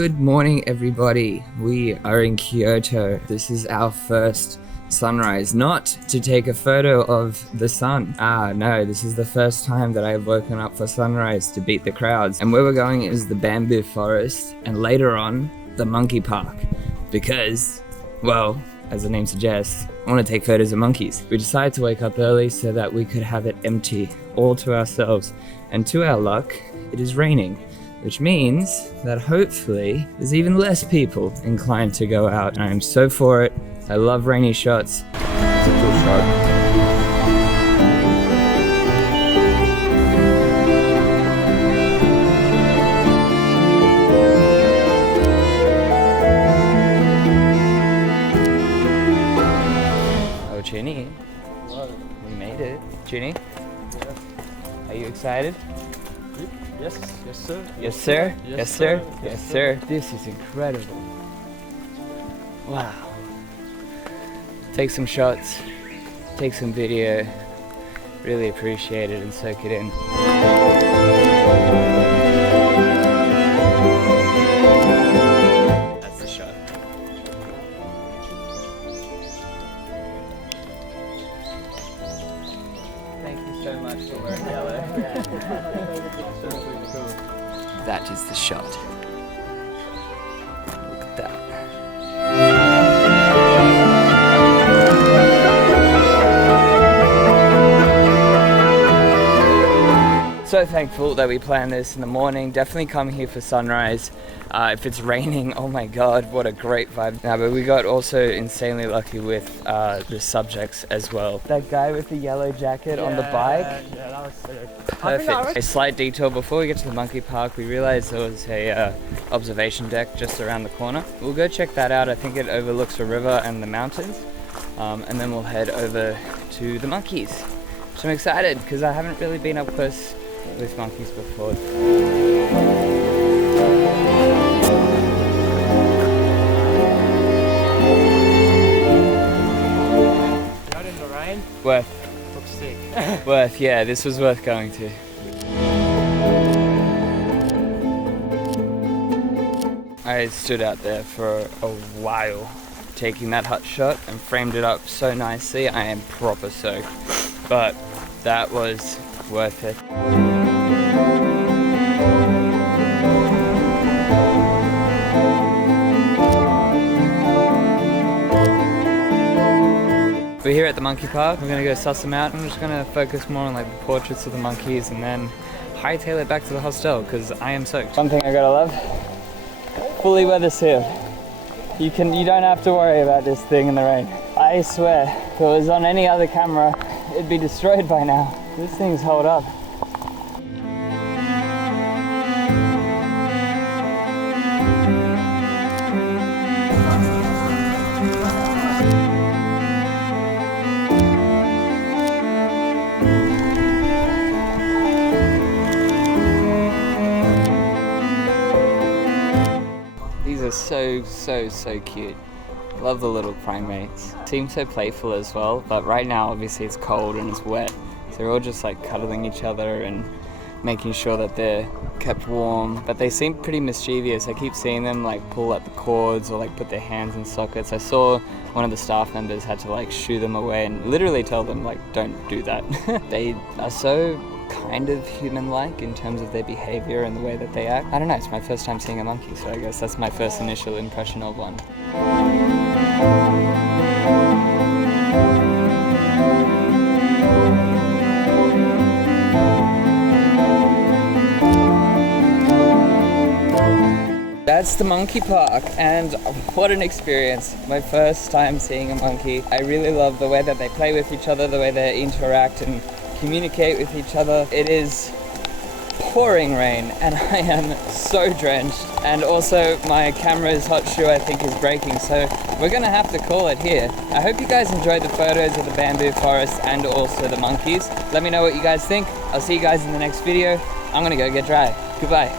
Good morning, everybody. We are in Kyoto. This is our first sunrise, not to take a photo of the sun. No, this is the first time that I've woken up for sunrise to beat the crowds. And where we're going is the bamboo forest and later on, the monkey park. Because, well, as the name suggests, I want to take photos of monkeys. We decided to wake up early so that we could have it empty, all to ourselves. And to our luck, it is raining, which means that hopefully there's even less people inclined to go out. And I'm so for it. I love rainy shots. It's a cool shot. Oh, Ginny. Hello. We made it. Ginny, Yeah. are you excited? Yes, sir. Yes, sir. Yes, sir. Yes, sir. This is incredible. Wow. Take some shots, take some video. Really appreciate it and soak it in. That's the shot. Thank you so much for wearing yellow. That is the shot. Look at that. So thankful that we planned this in the morning. Definitely come here for sunrise. If it's raining, oh my god, what a great vibe. But we got also insanely lucky with the subjects as well. That guy with the yellow jacket on the bike. Yeah, that was sick. Perfect. A slight detour before we get to the monkey park. We realized there was a observation deck just around the corner. We'll go check that out. I think it overlooks a river and the mountains. And then we'll head over to the monkeys. So I'm excited because I haven't really been up close with monkeys before. Out in the rain. Worth. Looks sick. Worth, yeah, this was worth going to. I stood out there for a while taking that hut shot and framed it up so nicely. I am proper soaked, but that was worth it. We're here at the monkey park. We're gonna go suss them out. I'm just gonna focus more on like the portraits of the monkeys and then hightail it back to the hostel because I am soaked. One thing I gotta love, fully weather sealed. You don't have to worry about this thing in the rain. I swear, if it was on any other camera, it'd be destroyed by now. This thing's held up. These are so cute. Love the little primates. Seem so playful as well, but right now obviously it's cold and it's wet. So they're all just like cuddling each other and making sure that they're kept warm. But they seem pretty mischievous. I keep seeing them like pull at the cords or like put their hands in sockets. I saw one of the staff members had to like shoo them away and literally tell them like, don't do that. They are so kind of human-like in terms of their behavior and the way that they act. I don't know, it's my first time seeing a monkey, so I guess that's my first initial impression of one. That's the monkey park, and what an experience. My first time seeing a monkey. I really love the way that they play with each other, the way they interact and communicate with each other. It is pouring rain and I am so drenched, and also my camera's hot shoe I think is breaking, so we're gonna have to call it here. I hope you guys enjoyed the photos of the bamboo forest and also the monkeys. Let me know what you guys think. I'll see you guys in the next video. I'm gonna go get dry. Goodbye.